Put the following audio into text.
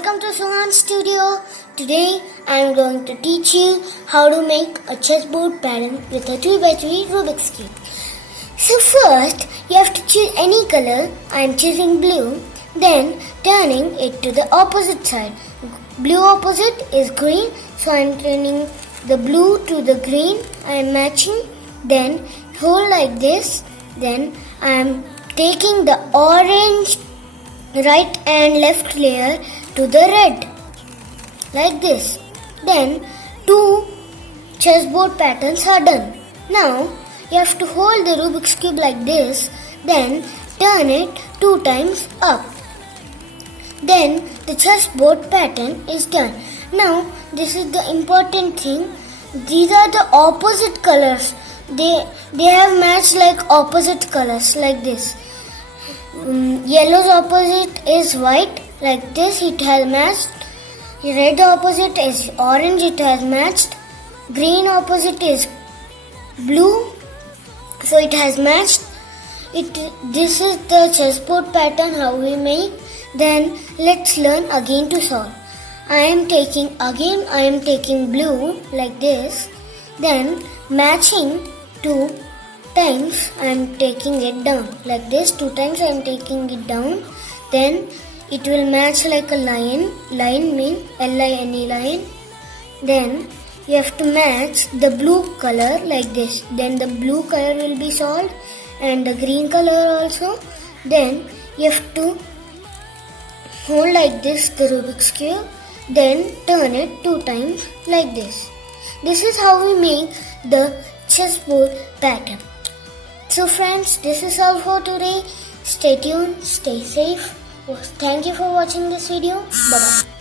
welcome to Sohan Studio. Today I am going to teach you how to make a chessboard pattern with a 2x3 Rubik's Cube. So first you have to choose any color. I am choosing blue, then turning it to the opposite side. Blue opposite is green, so I am turning the blue to the green. I am matching, then hold like this, then I am taking the orange right and left layer to the red like this. Then two chessboard patterns are done. Now you have to hold the Rubik's Cube like this, then turn it 2 times up. Then the chessboard pattern is done. Now this is the important thing. These are the opposite colors. They have matched like opposite colors like this. Yellow's opposite is white, like this it has matched. Red opposite is orange, it has matched. Green opposite is blue, so it has matched. This is the chessboard pattern how we make. Then let's learn again to solve. I am taking blue like this, then matching 2 times I am taking it down like this. 2 times I am taking it down, then it will match like a line. Line means L-I-N-E, line. Then you have to match the blue color like this. Then the blue color will be solved and the green color also. Then you have to hold like this the Rubik's Cube, then turn it 2 times like this. This is how we make the chessboard pattern. So friends, this is all for today. Stay tuned, stay safe. Thank you for watching this video. Bye bye.